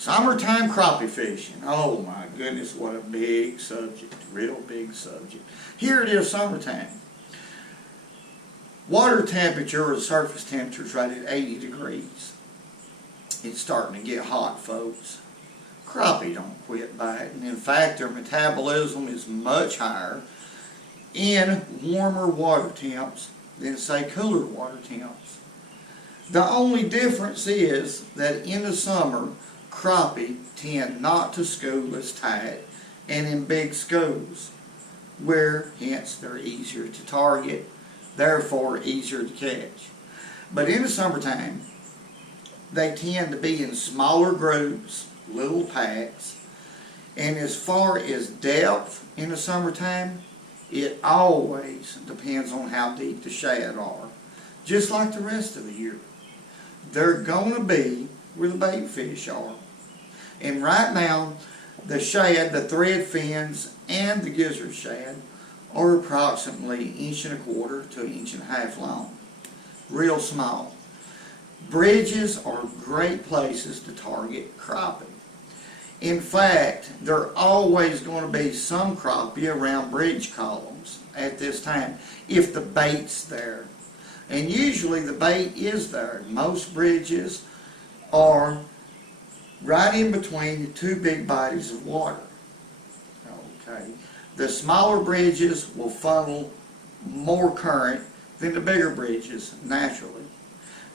Summertime crappie fishing. Oh my goodness, what a big subject. Real big subject. Here it is, summertime. Water temperature, or the surface temperature, is right at 80 degrees. It's starting to get hot, folks. Crappie don't quit biting. In fact, their metabolism is much higher in warmer water temps than, say, cooler water temps. The only difference is that in the summer, crappie tend not to school as tight and in big schools, where hence they're easier to target, therefore easier to catch. But in the summertime, they tend to be in smaller groups, little packs, and as far as depth in the summertime, it always depends on how deep the shad are, just like the rest of the year. They're going to be where the bait fish are. And right now, the shad, the thread fins, and the gizzard shad are approximately 1.25 to 1.5 inches long. Real small. Bridges are great places to target crappie. In fact, there are always going to be some crappie around bridge columns at this time, if the bait's there. And usually the bait is there. Most bridges are right in between the two big bodies of water. Okay. The smaller bridges will funnel more current than the bigger bridges naturally.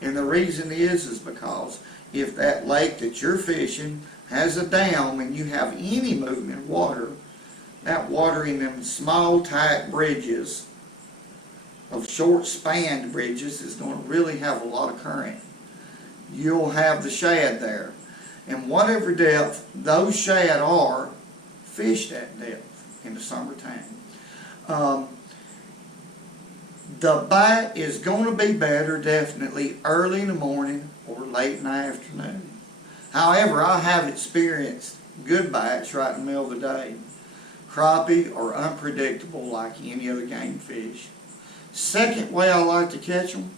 And the reason is because if that lake that you're fishing has a dam and you have any movement of water, that water in them small tight bridges, of short spanned bridges, is going to really have a lot of current. You'll have the shad there. And whatever depth those shad are, fish that depth in the summertime. The bite is going to be better definitely early in the morning or late in the afternoon. However, I have experienced good bites right in the middle of the day. Crappie are unpredictable like any other game fish. Second way I like to catch them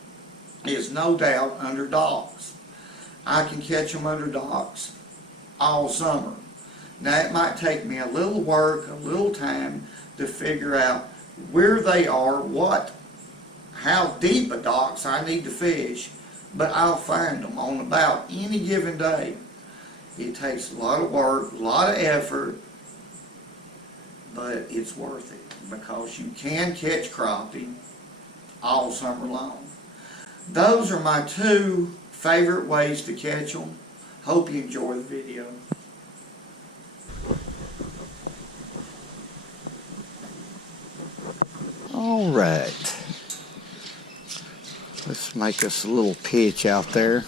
is no doubt under docks. I can catch them under docks all summer. Now it might take me a little work, a little time to figure out where they are, how deep a docks I need to fish, but I'll find them on about any given day. It takes a lot of work, a lot of effort, but it's worth it because you can catch crappie all summer long. Those are my two favorite ways to catch them. Hope you enjoy the video. All right. Let's make us a little pitch out there.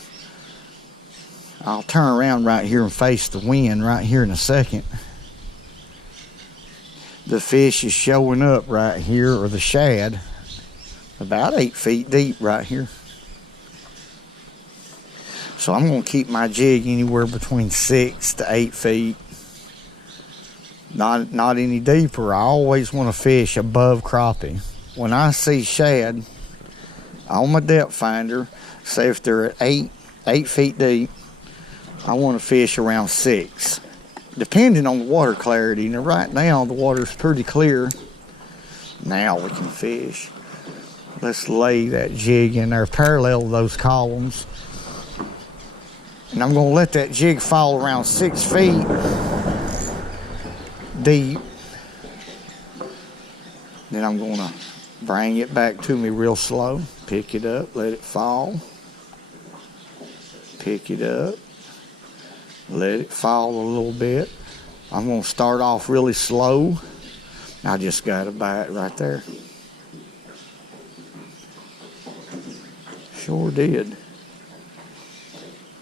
I'll turn around right here and face the wind right here in a second. The fish is showing up right here, or the shad, about 8 feet deep right here. So I'm going to keep my jig anywhere between 6 to 8 feet. Not any deeper. I always want to fish above crappie. When I see shad on my depth finder, say if they're at 8 feet deep, I want to fish around 6, depending on the water clarity. Now right now the water's pretty clear. Now we can fish. Let's lay that jig in there parallel to those columns. And I'm going to let that jig fall around 6 feet deep. Then I'm going to bring it back to me real slow. Pick it up, let it fall. Pick it up. Let it fall a little bit. I'm going to start off really slow. I just got a bite right there. Sure did.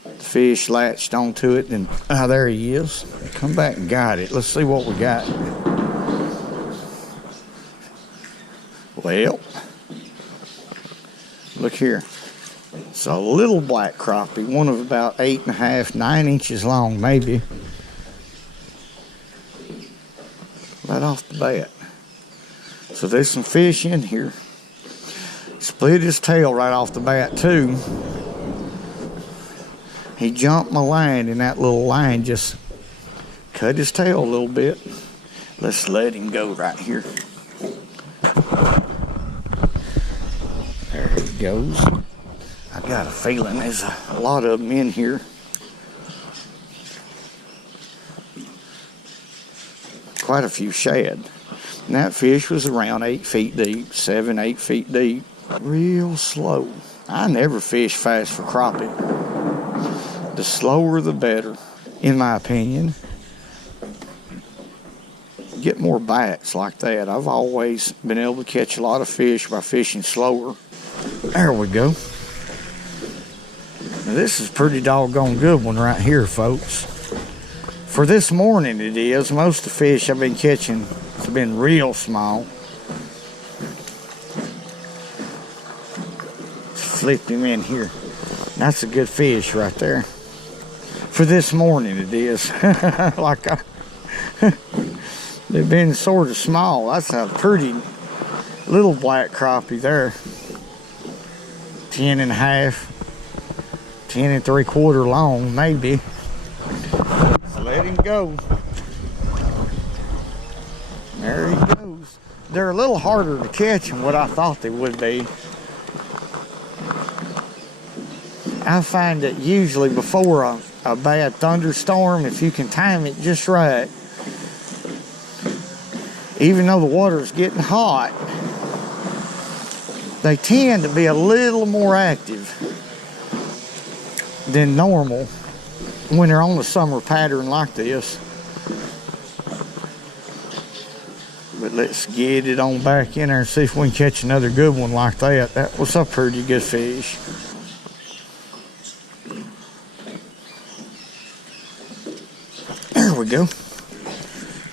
The fish latched onto it, and there he is. Come back and got it. Let's see what we got. Well, look here. It's a little black crappie, one of about 8.5, 9 inches long, maybe. Right off the bat. So there's some fish in here. Split his tail right off the bat too. He jumped my line, and that little line just cut his tail a little bit. Let's let him go right here. There he goes. I got a feeling there's a lot of them in here. Quite a few shad. And that fish was around 8 feet deep, 7, 8 feet deep. Real slow. I never fish fast for crappie. The slower the better, in my opinion. Get more bites like that. I've always been able to catch a lot of fish by fishing slower. There we go. Now this is a pretty doggone good one right here, folks. For this morning it is. Most of the fish I've been catching have been real small. Flip him in here. That's a good fish right there. For this morning it is. They've been sort of small. That's a pretty little black crappie there. 10 and a half, 10 3/4 long, maybe. So let him go. There he goes. They're a little harder to catch than what I thought they would be. I find that usually before a bad thunderstorm, if you can time it just right, even though the water's getting hot, they tend to be a little more active than normal when they're on a summer pattern like this. But let's get it on back in there and see if we can catch another good one like that. That was a pretty good fish. There we go.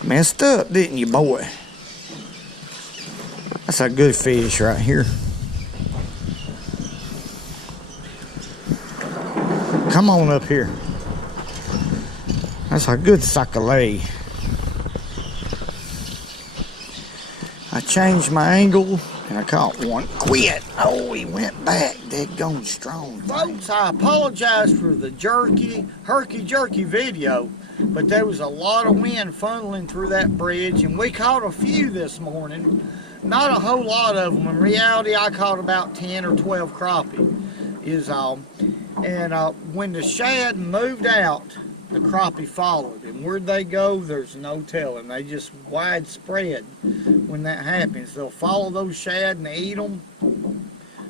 Messed up, didn't you, boy? That's a good fish right here. Come on up here. That's a good sac-a-lay. I changed my angle and I caught one. Quit! Oh, he went back. Dead-gone strong. Folks, I apologize for the herky-jerky video, but there was a lot of wind funneling through that bridge, and we caught a few this morning. Not a whole lot of them. In reality, I caught about 10 or 12 crappie is all. And when the shad moved out, the crappie followed. And where'd they go? There's no telling. They just widespread when that happens. They'll follow those shad and eat them.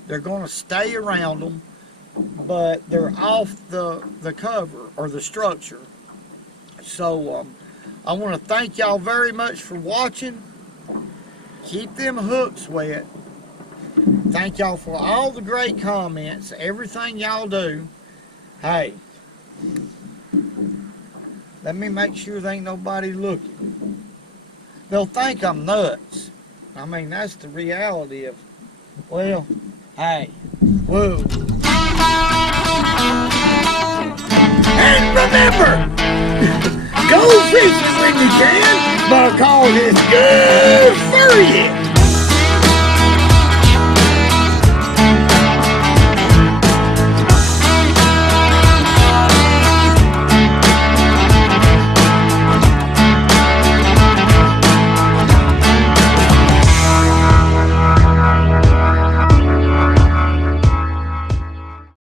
They're going to stay around them, but they're off the cover or the structure. So I want to thank y'all very much for watching. Keep them hooks wet. Thank y'all for all the great comments, everything y'all do. Hey, let me make sure there ain't nobody looking. They'll think I'm nuts. I mean, that's the reality of, well, hey, whoa. And remember, go fishing when you can, because it's good for you.